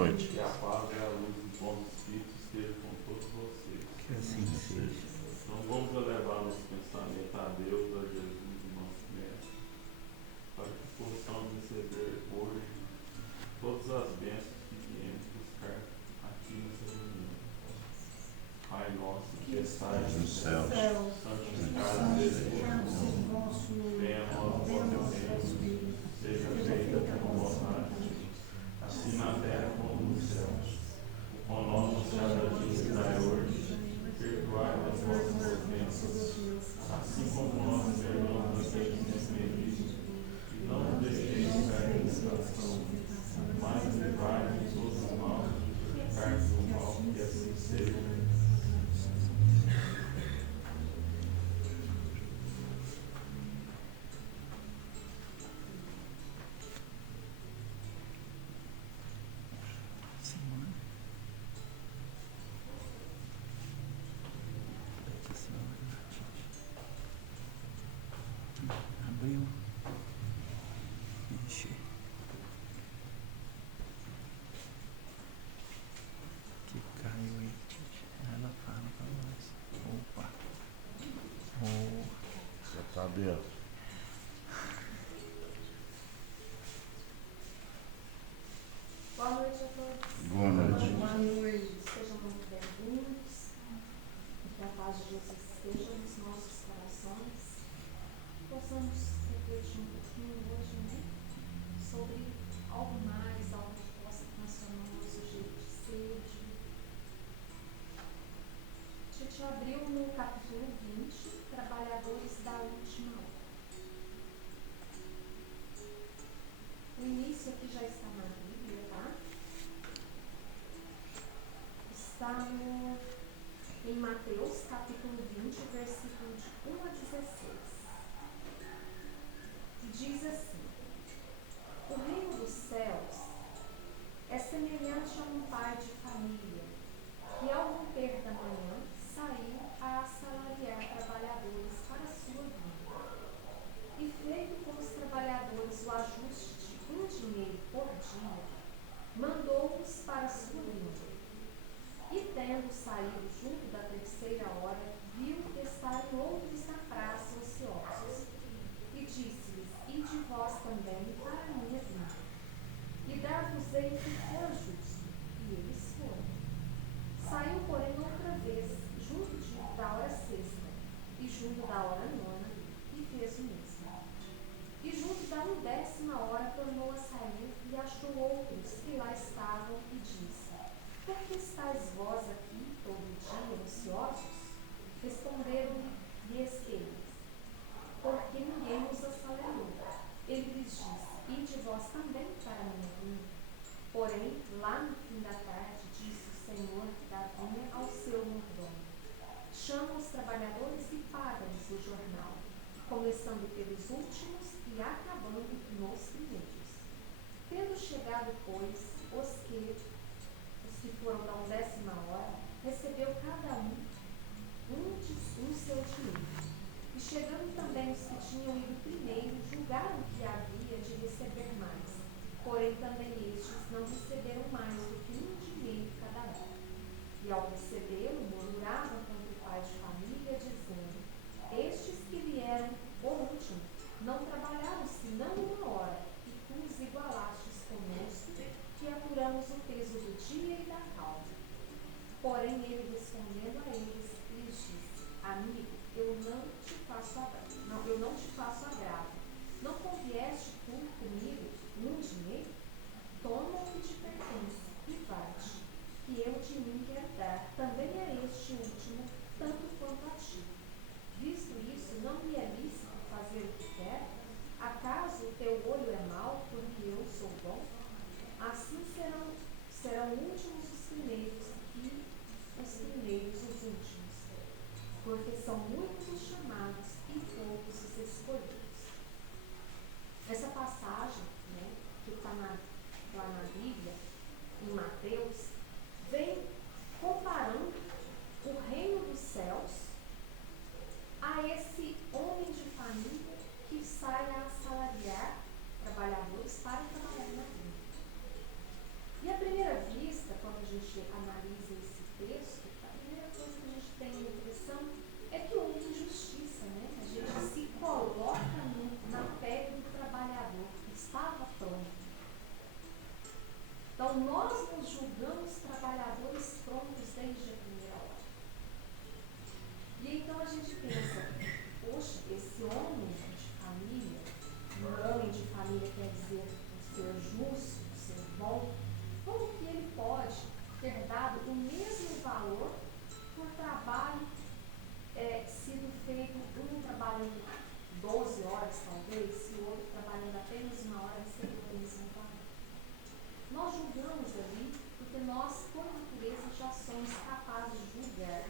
noite. Que a paz e a luz do bom Espírito esteja com todos vocês. Que assim seja. Então vamos elevar nosso pensamento a Deus, a Jesus, o nosso Mestre, para que possamos receber hoje todas as bênçãos que viemos buscar aqui nessa reunião. Pai nosso que estais nos céus, santificado seja o vosso nome. Venha a nós o vosso reino, seja feita a tua vontade, assim na terra como nos céus. O pão nosso de cada dia nos dai hoje, perdoai as vossas ofensas, assim como nós perdoamos a quem nos ofende. E não nos deixeis cair em tentação, mas livrai-nos de todo o mal, livrai-nos do mal, que assim seja. Abriu. Ixi. Que caiu aí. Ela fala pra nós. Opa. Oh. já está aberto. Boa noite a todos. Boa noite. Boa noite. Sejam muito bem-vindos. Que a paz de Jesus esteja nos nossos corações. Possamos refletir um pouquinho hoje, né? Sobre algo mais, algo que possa transformar o nosso jeito de ser. A gente abriu no capítulo 20, Trabalhadores da Última Hora. O início aqui já está na Bíblia, tá? Está em Mateus, capítulo 20, versículo de 1 a 16. E diz assim: o reino dos céus é semelhante a um pai de família que, ao romper da manhã, saiu a assalariar trabalhadores para a sua vinda. E feito com os trabalhadores o ajuste de dinheiro por dia, mandou-os para a sua vinda. E tendo saído junto da terceira hora, viu estarem outros na praça ociosos. E disse-lhes: ide vós também para a minha vinda, e dar-vos-ei o que for justo. E eles foram. Saiu, porém, outra vez, junto da hora sexta, e junto da hora nona, e fez o mesmo. E junto da 10ª hora tornou a sair, e achou outros que lá estavam, e disse: por que estáis vós aqui todo dia ociosos? Responderam-lhes eles: porque ninguém nos assalariou. Ele lhes disse: ide vós também para a minha vinda. Porém, lá no fim da tarde, disse o Senhor da vinha ao seu mordomo: chama os trabalhadores e paga-lhes o jornal, começando pelos últimos e acabando nos primeiros. Tendo chegado, pois, os que foram da 10ª hora, recebeu cada um o seu dinheiro. E chegando também os que tinham ido primeiro, julgaram que havia de receber mais. Porém, também estes não receberam mais do que dinheiro cada um. E ao recebê-lo, murmuravam contra o pai de família, dizendo: estes que vieram por último não trabalharam senão 1 hora, e tu os igualastes conosco, que apuramos o peso do dia e da calma. Porém, ele respondendo a eles, lhes disse: amigo, eu não te faço agravo. Não convieste tu comigo dinheiro? Toma o que te pertence e vai-te, que eu de mim quero dar também a este último, tanto quanto a ti. Visto isso, não me é lícito fazer o que quero? Acaso o teu olho é mau, porque eu sou bom? Assim serão últimos os primeiros, e os primeiros os últimos. Porque são muitos os chamados e poucos os escolhidos. Essa passagem, né, que está lá na Bíblia, em Mateus, vem comparando o reino dos céus a esse homem de família que sai a assalariar trabalhadores para trabalhar na vinha. E à primeira analisa esse texto, a primeira coisa que a gente tem a impressão é que houve injustiça, né? A gente se coloca na pele do trabalhador que estava pronto. Então, nós nos julgamos trabalhadores prontos desde a primeira hora. E então a gente pensa, poxa, esse homem de família, um homem de família quer dizer ser justo, ser bom, como que ele pode ter dado o mesmo valor por trabalho sido feito, um trabalhando 12 horas talvez, e o outro trabalhando apenas 1 hora recebendo a mesma valor? Nós julgamos ali porque nós, por natureza, já somos capazes de julgar.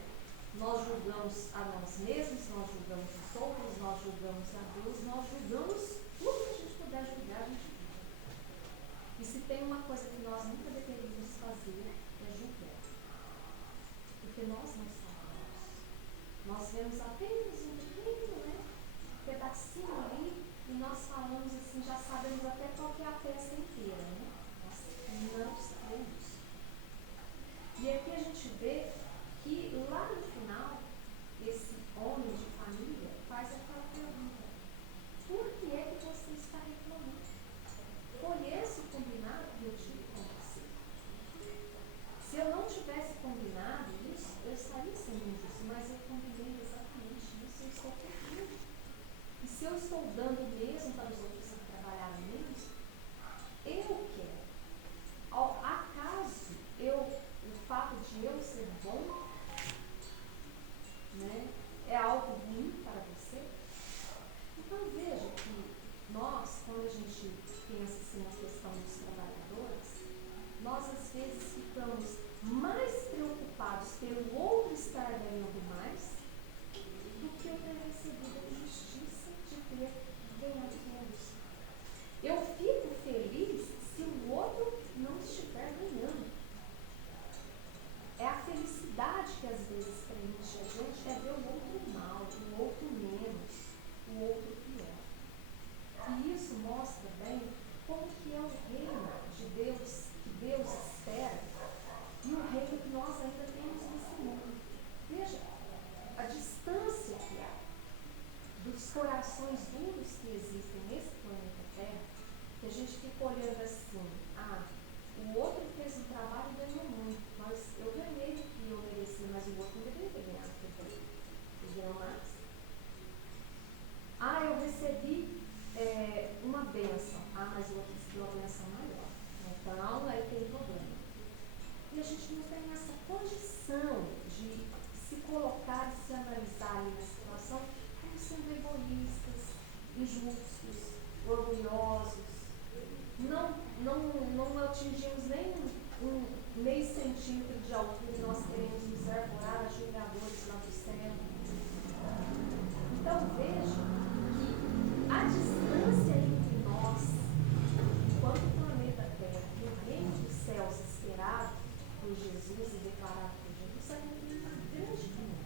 Nós julgamos a nós mesmos, nós julgamos os outros, nós julgamos a Deus, nós julgamos tudo que a gente puder julgar, a gente julga. E se tem uma coisa que nós nunca deveríamos fazer, é julgar. Porque nós não sabemos. Nós vemos apenas um pequeno pedacinho ali e nós falamos assim, já sabemos até qual que é a peça inteira, né? Nós não sabemos. E aqui a gente vê que lá no final, esse homem de família faz aquela pergunta: por que é que você está reclamando? Foi esse o combinado que eu tive com você? Se eu não tivesse combinado isso, eu estaria sendo injusto, mas eu combinei exatamente isso, eu estou cumprindo. E se eu estou dando mesmo para os outros que trabalharam menos, eu quero. Acaso o fato de eu ser bom, né, é algo ruim para você? Então veja que nós, quando a gente pensa assim na questão dos trabalhadores, nós às vezes ficamos mais preocupados pelo outro estar ganhando mais do que eu ter recebido a injustiça de ter ganhado menos. Eu fico feliz se o outro não estiver ganhando. É a felicidade que às vezes preenche a gente, é ver o outro mal, o outro menos, o outro pior. E isso mostra bem como que é o reino de Deus, que Deus espera, e o reino que nós ainda temos nesse mundo. Veja a distância que há dos corações duros que existem nesse planeta Terra, que a gente fica olhando assim, o outro fez um trabalho e ganhou muito, mas eu ganhei o que eu mereci, mas o outro não deveria ter ganhado o que eu ganhei. Ele ganhou mais. Eu recebi uma bênção, mas o outro recebeu uma bênção maior. Então, aí tem problema. E a gente não tem essa condição de se colocar e se analisar ali na situação como sendo egoístas, injustos, orgulhosos. Não atingimos nem um meio centímetro de altura e nós queremos nos arvorar a julgadores lá do céu. Então veja que a distância entre nós, enquanto planeta Terra, e o reino dos céus esperado por Jesus e declarado por Jesus, é muito grande também.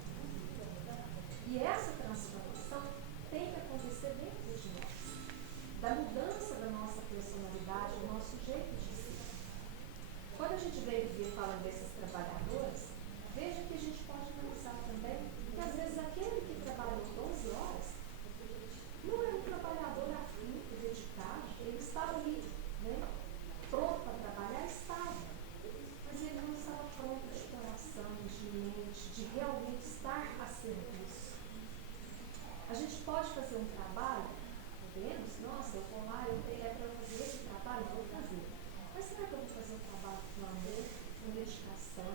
E essa transformação tem que acontecer dentro de nós, da mudança da nossa personalidade, do nosso jeito de ser. Quando a gente vem viver falando desses trabalhadores, veja que a gente pode analisar também que às vezes aquele que trabalhou 12 horas não era um trabalhador afinco, dedicado, ele estava ali, pronto para trabalhar, estava, mas ele não estava pronto de coração, de mente, de realmente estar a serviço. A gente pode fazer um trabalho, podemos, nossa, eu vou lá, é para eu fazer esse trabalho, eu vou fazer. Mas será que eu vou fazer o trabalho com amor, com dedicação,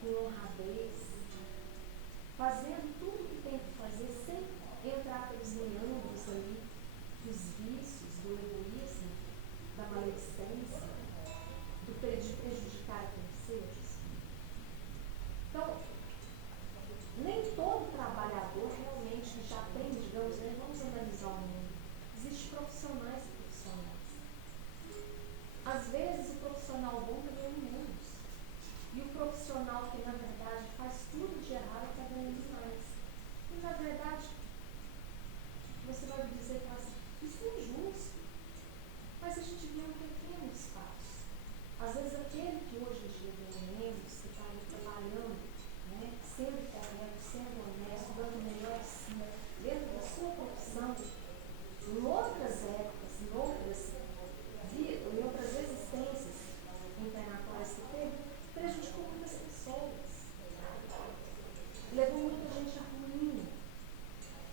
com honradez, fazendo tudo o que tem que fazer sem entrar pelos meandros ali dos vícios, do egoísmo, da maledicência, de prejudicar terceiros? Então, nem todo trabalhador realmente já tem, digamos, vamos analisar o mundo. Existem profissionais e profissionais. Às vezes o profissional bom está ganhando menos. E o profissional que na verdade faz tudo de errado está ganhando mais. E na verdade, você vai me dizer assim, isso é injusto. Mas a gente vê um pequeno espaço. Às vezes aquele que hoje membros que está ali trabalhando, né? Sendo correto, sendo honesto, dando o melhor de si, dentro da sua profissão, em outras épocas, em outras existências internacionais que teve, prejudicou muitas pessoas, levou muita gente à ruína.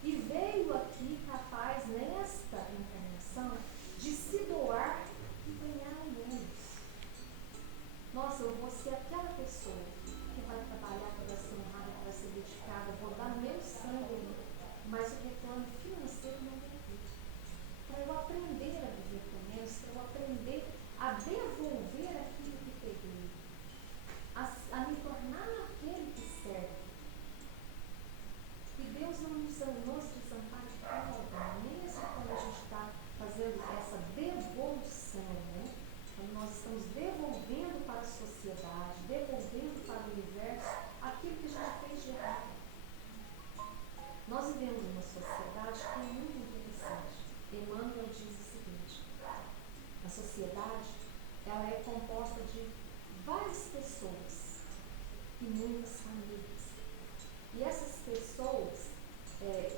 E veio aqui capaz, nesta encarnação, de se doar e ganhar o mundo. Nossa, eu vou ser aquela pessoa que vai trabalhar, que vai ser honrada, que vai ser dedicada, vou dar meu sangue, mas o retorno financeiro não vai vir. Para eu aprender a viver com menos, para eu aprender a devolver aquilo que peguei, a me tornar aquele que serve. E Deus não nos desampara de forma, mesmo quando a gente está fazendo essa devolução, né? Quando nós estamos devolvendo para a sociedade, devolvendo para o universo aquilo que a gente fez de errado. Nós vivemos uma sociedade que é muito interessante. Emmanuel diz o seguinte: a sociedade, ela é composta de várias pessoas e muitas famílias. E essas pessoas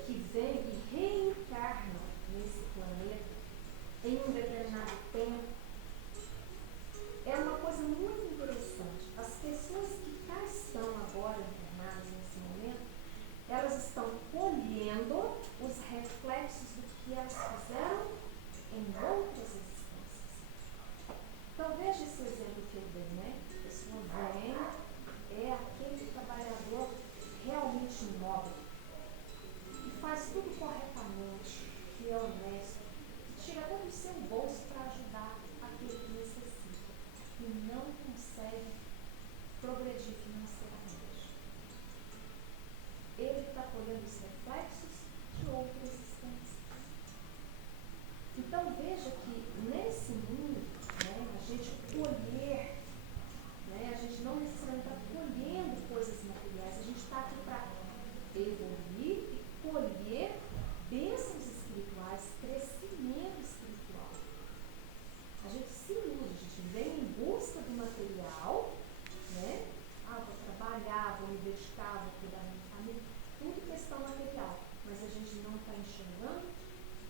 que vêm e reencarnam nesse planeta em um determinado tempo, é uma coisa muito interessante. As pessoas que cá estão agora encarnadas nesse momento, elas estão colhendo os reflexos do que elas fizeram em outras existências. Então veja esse exemplo que eu dei, né? A pessoa vem, é aquele trabalhador realmente nobre, que faz tudo corretamente, que é honesto, que tira todo o seu bolso para ajudar aquele que necessita e não consegue progredir financeiramente. Ele está colhendo os reflexos de outra existência. Então veja que nesse mundo, né, a gente colher, né, a gente não necessariamente está colhendo coisas materiais, a gente está aqui para evoluir e colher bênçãos espirituais, crescimento espiritual. A gente se ilude, a gente vem em busca do material, né? Vou trabalhar, vou me dedicar, vou cuidar da minha família, tudo questão material, mas a gente não está enxergando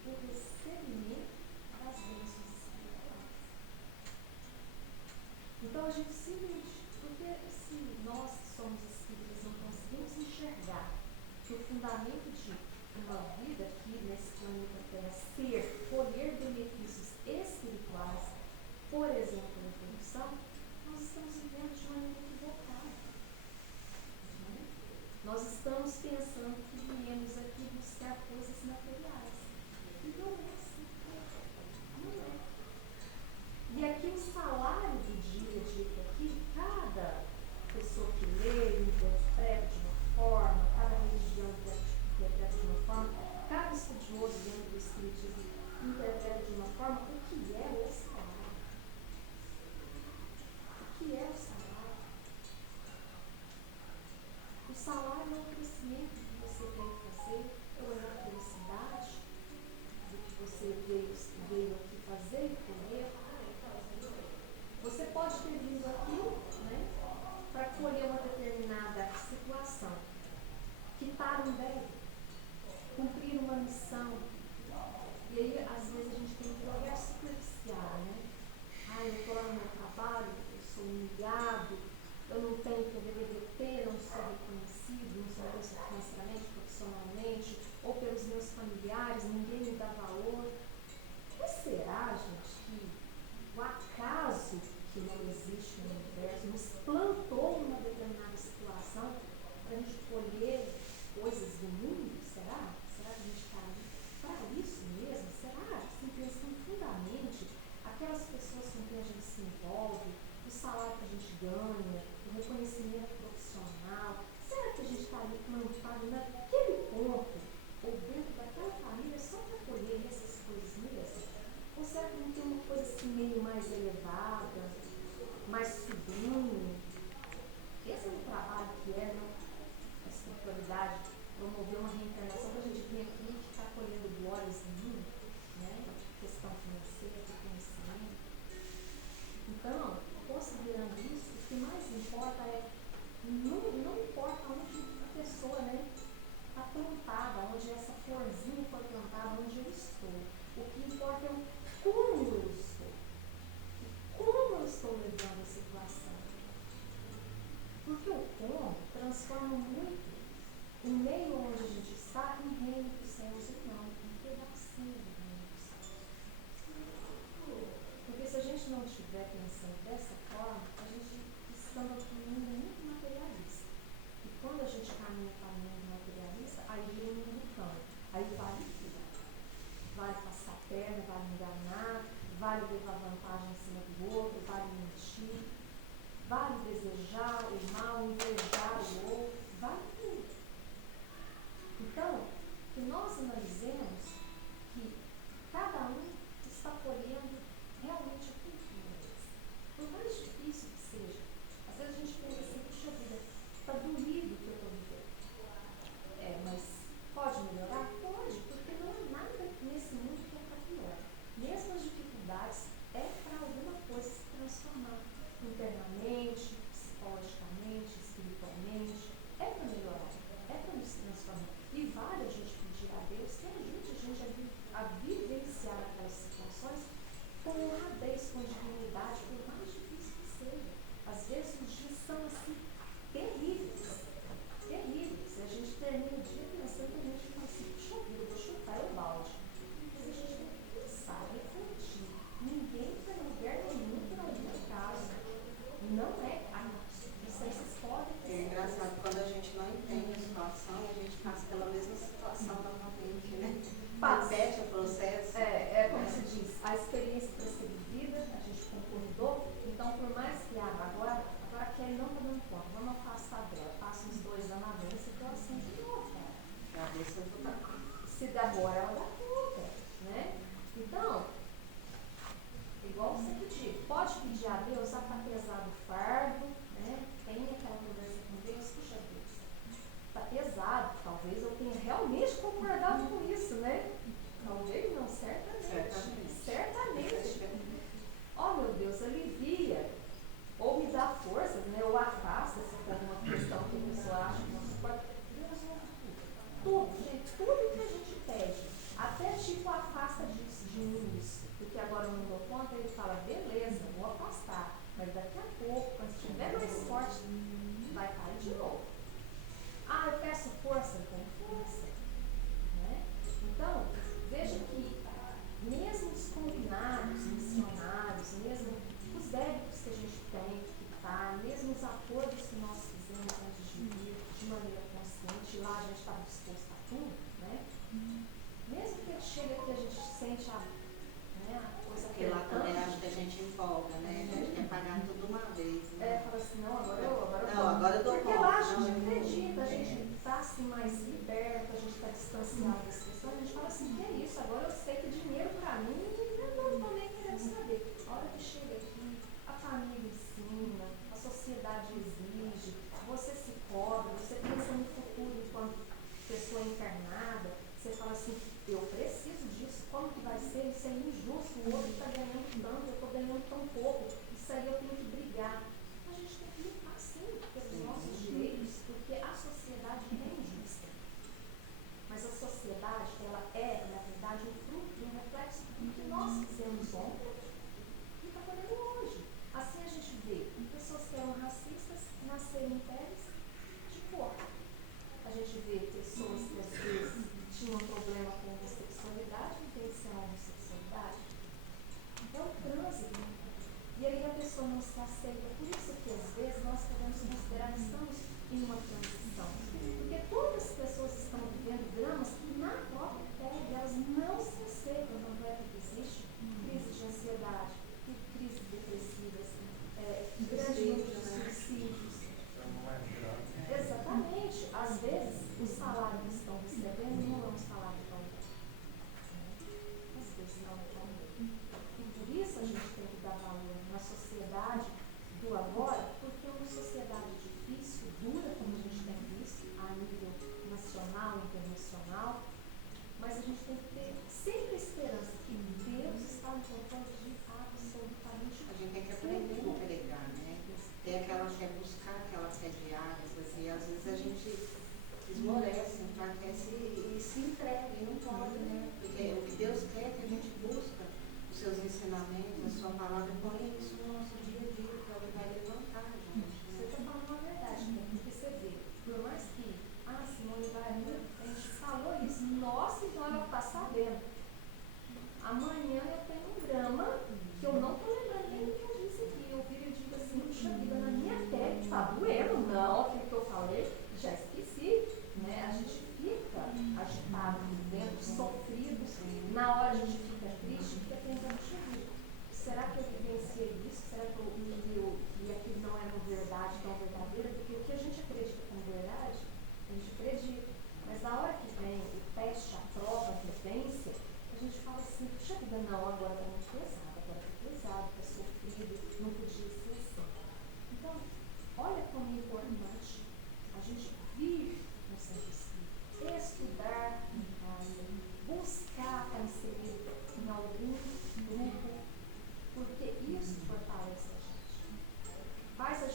o recebimento das bênçãos espirituais. Então a gente se ilude, porque se nós que somos espíritas não conseguimos enxergar que o fundamento de uma vida aqui nesse planeta Terra ser colher benefícios espirituais, por exemplo, a evolução, nós estamos vivendo de maneira equivocada. Né? Nós estamos pensando que viemos aqui buscar coisas materiais. E não é assim. Não é. E aqui o salário do dia a dia aqui, cada pessoa que lê, interpreta de uma forma, cada religião interpreta de uma forma, cada estudioso dentro do espiritismo interpreta de uma forma, o que é o salário? O que é o salário? O salário é o crescimento que você veio fazer, ou é a felicidade do que você veio aqui fazer e colher. Você pode ter vindo aqui, né, para colher uma determinada situação, quitar um débito, cumprir uma missão. E aí, às vezes, a gente tem que olhar superficial, né? Eu estou lá no meu trabalho, eu sou humilhado, eu não tenho o que eu deveria ter, não sou reconhecido, não sou reconhecido financeiramente, profissionalmente, ou pelos meus familiares, ninguém me dá valor. Mas será, gente, que o acaso que não existe no universo nos plantou numa determinada situação para a gente colher coisas do mundo? Será? Será que a gente está ali para isso mesmo? Será? Assim, pensando fundamente, aquelas pessoas com quem a gente se envolve, o salário que a gente ganha, o reconhecimento profissional, será que a gente está ali plantado naquele ponto, ou dentro daquela família, só para colher essas coisas mesmo? Ou será que não tem uma coisa assim meio mais elevada, mais sublime? Esse é um trabalho que é, né, a espiritualidade, promover uma reencarnação para a gente vir aqui e ficar colhendo glórias do mundo, né? Questão financeira, reconhecimento. Então, considerando isso, o que mais transforma muito o meio onde a gente está em reino dos céus ou não, um pedacinho do reino dos céus. Porque se a gente não estiver pensando dessa forma, a gente está no mundo muito materialista. E quando a gente caminha para o mundo materialista, aí vira um mundo cão. Aí vale tudo. Vale passar a perna, vale enganar, vale levar vantagem em cima do outro, vale mentir, vale desejar o mal, invejar o outro, vale tudo. Então, que nós analisemos que cada um está colhendo realmente aquilo que merece. Por mais difícil que seja, às vezes a gente pensa assim, puxa vida, está doído o que eu estou vivendo. Mas pode melhorar? Pode, porque não há nada nesse mundo que é para pior. Mesmo as dificuldades é para alguma coisa se transformar internamente, psicologicamente, espiritualmente. É para melhorar, é para nos transformar. E vale a gente pedir a Deus que ajude a gente a vivenciar aquelas situações com honradez, com dignidade, por mais difícil que seja. Às vezes os dias são assim, terríveis. Terríveis. E a gente termina o dia pensando que a gente fala assim, puxa vida, eu vou chutar o balde. Mas a gente tem que pensar, refletir. Ninguém está em lugar nenhum por algum acaso. Não é acaso. Vocês podem ter. É engraçado, quando a gente não entende a situação, a gente passa pela mesma situação novamente, né? Repete o processo. Como se diz, a experiência para ser vivida, a gente concordou, então por mais que agora a Kelly não está dando conta, vamos afastar dela, passa uns 2 anos a ver a situação de novo, cara. Já vê se eu vou dar conta. Se dá agora, ela dá conta, né? Então, igual você pedir, pode pedir a Deus, está pesado o fardo, né? Tem aquela conversa com Deus, puxa Deus, está pesado, talvez eu tenha realmente concordado com isso, né? Talvez não, certamente. Oh meu Deus, alivia, ou me dá forças, né? Ou afasta se for uma questão que a pessoa acha que não suporta. Deus ouve tudo, gente, tudo que a gente pede, até tipo afasta disso, de mim isso, porque agora eu não dou conta, ele fala, beleza, vou afastar, mas daqui a pouco, quando estiver mais forte, vai cair de novo. Eu peço força, então força, né? Então, veja que mesmo os combinados missionários, mesmo os débitos que a gente tem que quitar, mesmo os acordos que nós fizemos antes de vir, de maneira consciente, lá a gente está disposto a tudo, né? Mesmo que ele chegue aqui, a gente sente a coisa Porque lá também acho que a gente empolga, né? A gente quer pagar tudo uma vez. Né? Fala assim, não, agora eu dou porque conta. lá a gente acredita, a gente está assim mais liberto, a gente está distanciado das questões, a gente fala assim, que é isso, agora eu sei que dinheiro para mim, eu não estou nem querendo saber. A hora que chega aqui, a família ensina, a sociedade exige, você se cobra, você pensa no futuro enquanto pessoa encarnada, você fala assim, eu preciso disso, como que vai ser? Isso é injusto, o outro está ganhando tanto, eu estou ganhando tão pouco, isso aí eu tenho que brigar. A gente tem que lutar sim pelos nossos direitos, porque a sociedade é injusta. Mas a sociedade, ela é, na verdade, um fruto, um reflexo do que nós fizemos ontem e está fazendo hoje. Assim a gente vê pessoas que eram racistas nascerem em peles de cor. A gente vê pessoas que às vezes tinham um problema com homossexualidade, vivenciam a homossexualidade. É o trânsito. E aí a pessoa não se aceita. Por isso que às vezes nós podemos considerar que estamos em uma transição. Porque todas as pessoas estão vivendo dramas na própria pele, elas não se aceitam, não é que existe crise de ansiedade, crises depressivas, grande número de suicídios. Exatamente. Às vezes o salário que estão recebendo não é um salário tão bom. Às vezes não é tão bom. E por isso a gente tem que dar valor na sociedade do agora, porque é uma sociedade difícil, dura, como a gente tem visto, a nível nacional, internacional, mas a gente tem que ter sempre esperança que Deus está no controle de absolutamente tudo. A gente tem que aprender a pregar, né? Ter aquela fé, buscar aquela fé diária, assim, às vezes a gente esmorece, enfraquece e se entrega, e não pode, né? Porque o que Deus quer é que a gente busca os seus ensinamentos, a sua palavra, põe isso no nosso dia a dia, para ele vai levantar a gente. Você está falando a verdade, né? Porque você vê,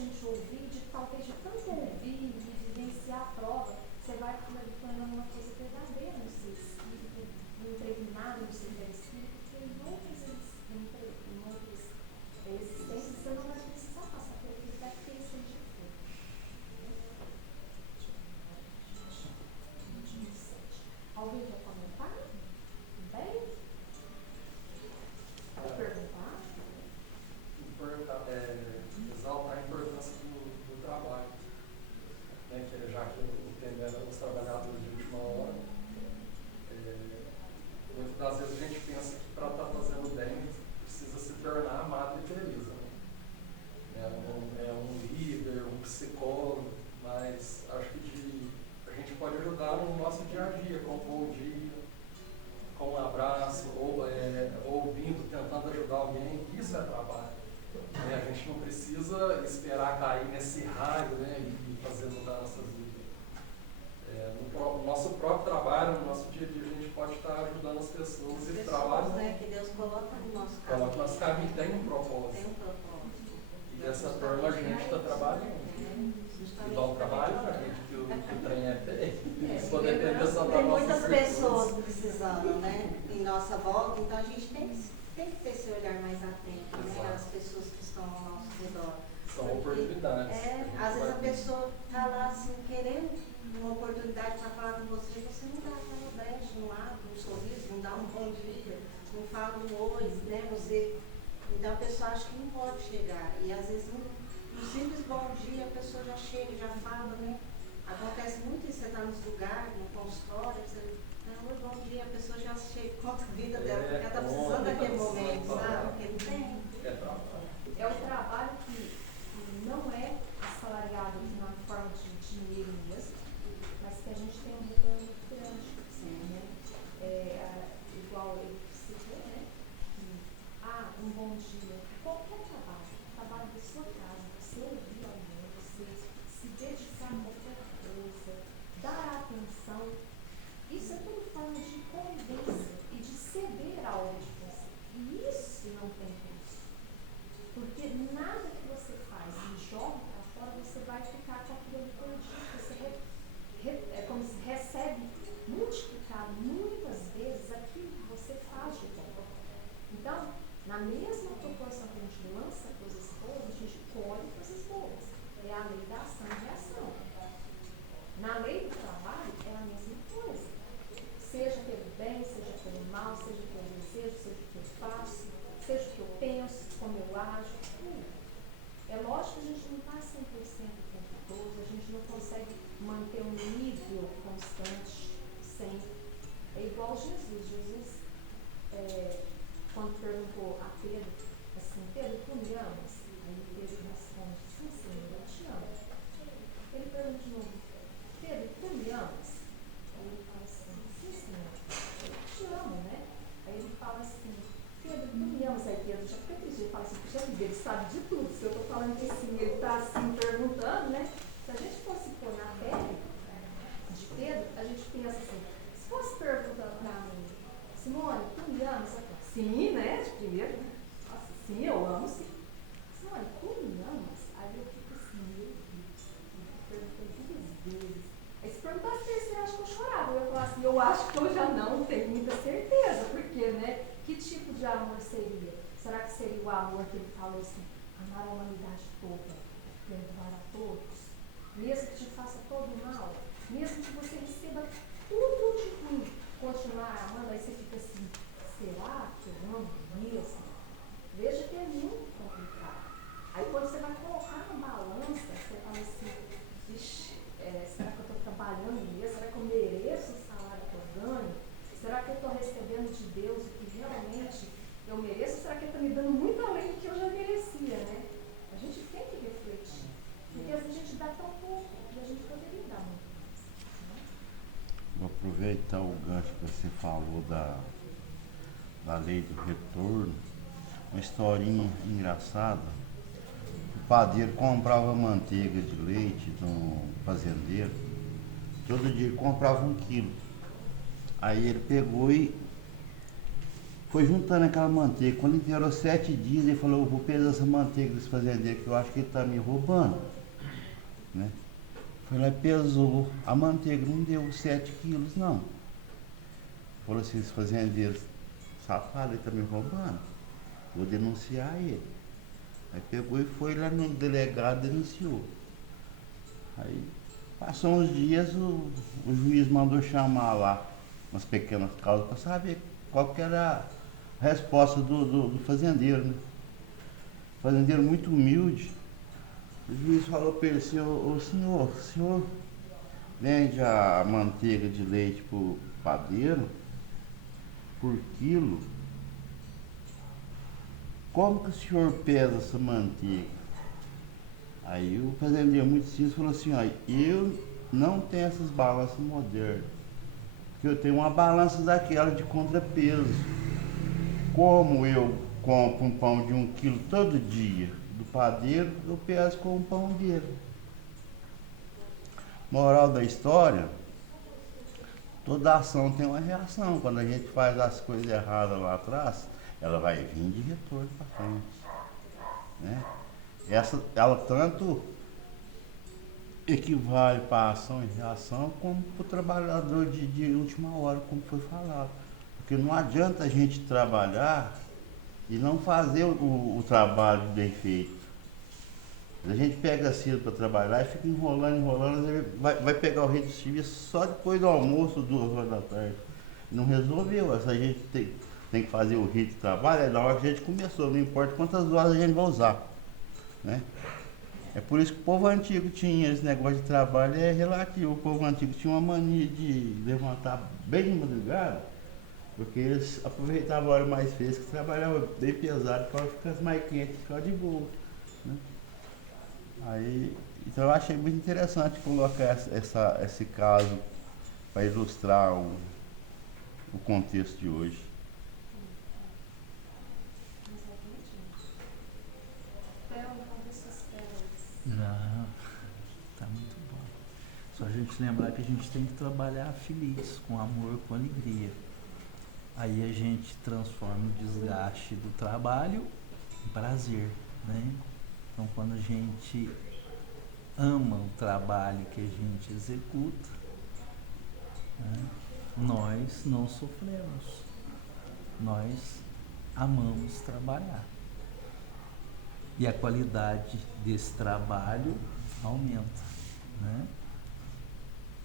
gente ouvir, de talvez de tanto ouvir e vivenciar a prova, você vai tornando uma coisa verdadeira no seu espírito, impregnado no seu espírito, porque em outras existências você não vai precisar passar pelo que vai ter esse jeito. Alguém quer comentar? Bem? Pode perguntar? Exaltar a importância do trabalho, né? Que já que o tema era os trabalhadores de última hora, muitas das vezes a gente pensa que para estar fazendo bem precisa se tornar a Madre Teresa, né? Um líder, um psicólogo, mas acho que a gente pode ajudar no nosso dia a dia, com um bom dia, com um abraço, ouvindo, tentando ajudar alguém. Isso é trabalho. A gente não precisa esperar cair nesse raio, né, e fazer mudar a nossa vida. No nosso próprio trabalho, no nosso dia a dia, a gente pode estar ajudando as pessoas. E o trabalho, né, que Deus coloca no nosso caminho. Coloca no nosso caminho, tem um propósito. Tem um propósito. E dessa forma a gente está trabalhando. Igual o trabalho, a gente que o trem é feio. Se for depender só da Tem nossa muitas virtude. pessoas precisando, né, em nossa volta, então a gente tem que ter esse olhar mais atento, né, às pessoas que estão ao nosso redor. São oportunidades. Às vezes a pessoa está lá assim, querendo uma oportunidade para falar com você, você não dá aquela brecha, não abre um sorriso, não dá um bom dia, não fala um oi, né? Então a pessoa acha que não pode chegar. E às vezes um simples bom dia a pessoa já chega, já fala, né? Acontece muito isso, você está nos lugares, no consultório, você. Oi, bom dia, a pessoa já chega, conta a vida dela, porque ela está precisando daquele momento, sabe? Porque não tem. É um trabalho que não é assalariado na forma de dinheiro mesmo, mas que a gente tem um retorno muito grande. Né? Igual ele citou, né? Um bom dia. Qualquer trabalho da sua casa, você ouvir alguém, você se dedicar a qualquer coisa, dar atenção, isso é tudo forma de convivência e de ceder algo de você. E isso não tem preço. Porque nada que você faz e joga para fora, você vai ficar com aquilo todo dia. Você como se recebe multiplicado muitas vezes aquilo que você faz de bom. Então, na mesma proporção que a gente lança coisas boas, a gente colhe coisas boas. É a lei da ação e reação. Na lei do trabalho, é a mesma coisa. Seja pelo bem, seja pelo mal, seja pelo desejo, seja o que eu faço, seja o que eu penso, como eu ajo, tudo. É lógico que a gente não está 100% o tempo todo, a gente não consegue manter um nível constante sempre. É igual Jesus. Jesus, quando perguntou a Pedro, assim, Pedro, tu me amas? Aí Pedro responde, sim, Senhor, eu te amo. Ele pergunta de novo, Pedro, tu me amas? Aí ele fala assim, sim, Senhor, eu te amo, né? Aí ele fala assim, Pedro, tu me amas? Aí Pedro já fica triste, ele fala assim, puxa vida, ele sabe de tudo. Se eu estou falando que sim, ele está assim perguntando, né? Se a gente fosse pôr na pele de Pedro, a gente pensa assim, se fosse perguntando para mim, Simone, tu me amas? Eu falo, sim, né? De primeiro, nossa, sim, eu amo, sim. Simone, tu me amas? Aí eu fico assim, meu Deus, eu perguntei 2 vezes. Aí se perguntasse a terceira, acho que eu chorava. Eu ia falar assim, eu acho que eu já não tenho muita certeza, porque, né? Que tipo de amor seria? Será que seria o amor que ele falou assim, amar a humanidade toda, perdoar a todos, mesmo que te faça todo mal, mesmo que você receba tudo de ruim, continuar amando, aí você fica assim, será que eu amo mesmo? Veja que é muito complicado. Aí quando você vai colocar na balança, você fala assim, vixe, será que eu estou trabalhando mesmo? Será que eu mereço o salário que eu ganho? Será que eu estou recebendo de Deus o que realmente eu mereço? Será que ele está me dando muito além do que eu já merecia, né? A gente tem que refletir. Porque às vezes a gente dá tão pouco e a gente poderia dar muito mais. Né? Vou aproveitar o gancho que você falou da lei do retorno. Uma historinha engraçada. O padeiro comprava manteiga de leite de um fazendeiro. Todo dia ele comprava 1 quilo. Aí ele pegou e foi juntando aquela manteiga. Quando inteirou 7 dias, ele falou, eu vou pesar essa manteiga desse fazendeiro, que eu acho que ele está me roubando. Né? Foi lá e pesou. A manteiga não deu 7 quilos, não. Falou assim, esse fazendeiro safado, ele está me roubando. Vou denunciar ele. Aí pegou e foi lá no delegado e denunciou. Aí passou uns dias, o juiz mandou chamar lá umas pequenas causas para saber qual que era a resposta do fazendeiro. Né? Fazendeiro muito humilde. O juiz falou para ele assim, o senhor vende a manteiga de leite para o padeiro por quilo? Como que o senhor pesa essa manteiga? Aí o fazendeiro muito simples falou assim, ó, eu não tenho essas balanças modernas, porque eu tenho uma balança daquela de contrapeso. Como eu compro um pão de 1 quilo todo dia do padeiro, eu peso com um pão dele. Moral da história, toda ação tem uma reação. Quando a gente faz as coisas erradas lá atrás, ela vai vir de retorno para frente. Né? Ela tanto equivale para a ação e reação, como para o trabalhador de última hora, como foi falado. Porque não adianta a gente trabalhar e não fazer o trabalho bem feito. A gente pega cedo para trabalhar e fica enrolando, vai pegar o rede de serviço só depois do almoço, 2 horas da tarde. Não resolveu. Se a gente tem que fazer o rito de trabalho, é da hora que a gente começou, não importa quantas horas a gente vai usar. Né? É por isso que o povo antigo tinha esse negócio de trabalho, é relativo. O povo antigo tinha uma mania de levantar bem de madrugada, porque eles aproveitavam a hora mais fresca, trabalhavam bem pesado, para ficar mais quente, ficar de boa. Né? Aí, então eu achei muito interessante colocar esse caso para ilustrar o contexto de hoje. Não, tá muito bom. Só a gente lembrar que a gente tem que trabalhar feliz, com amor, com alegria. Aí a gente transforma o desgaste do trabalho em prazer, né? Então quando a gente ama o trabalho que a gente executa, né, nós não sofremos, nós amamos trabalhar. E a qualidade desse trabalho aumenta, né?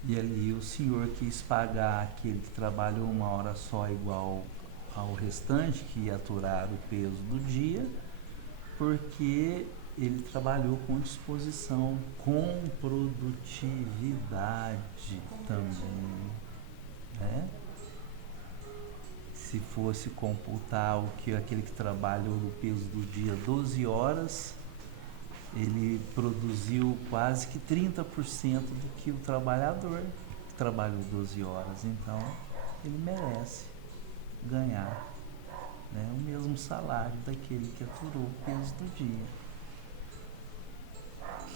E ali o Senhor quis pagar aquele que trabalhou 1 hora só igual ao restante, que ia aturar o peso do dia, porque ele trabalhou com disposição, com produtividade também, né? Se fosse computar aquele que trabalhou no peso do dia 12 horas, ele produziu quase que 30% do que o trabalhador que trabalhou 12 horas. Então, ele merece ganhar, né, o mesmo salário daquele que aturou o peso do dia.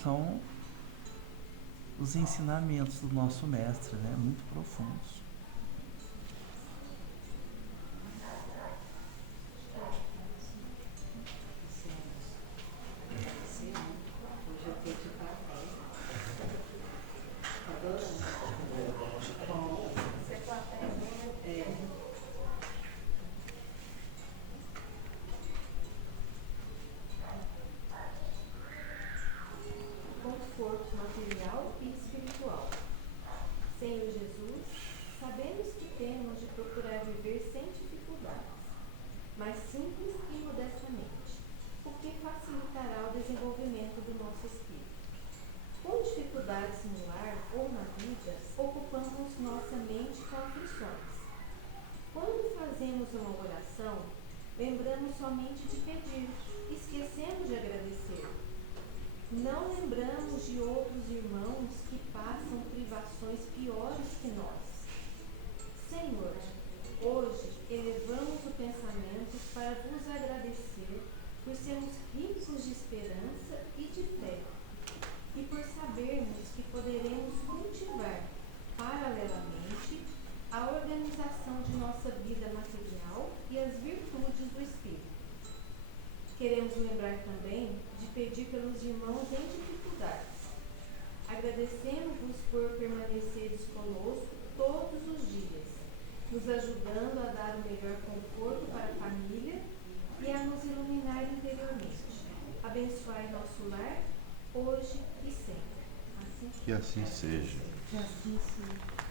São os ensinamentos do nosso mestre, né, muito profundos. Conforto material e espiritual. Senhor Jesus, sabemos que temos de procurar viver sem dificuldades, mas simples e modestamente, o que facilitará o desenvolvimento do nosso espírito. Com dificuldades no lar ou na vida, ocupamos nossa mente com aflições. Quando fazemos uma oração, lembramos somente de pedir, esquecemos de agradecer. Não lembramos de outros irmãos que passam privações piores que nós. Senhor, hoje elevamos o pensamento para vos agradecer por sermos ricos de esperança e de fé, e por sabermos que poderemos cultivar paralelamente a organização de nossa vida material e as virtudes Queremos lembrar também de pedir pelos irmãos em dificuldades. Agradecemos-vos por permaneceres conosco todos os dias, nos ajudando a dar o melhor conforto para a família e a nos iluminar interiormente. Abençoai nosso lar, hoje e sempre. Assim Que assim seja. Que assim seja.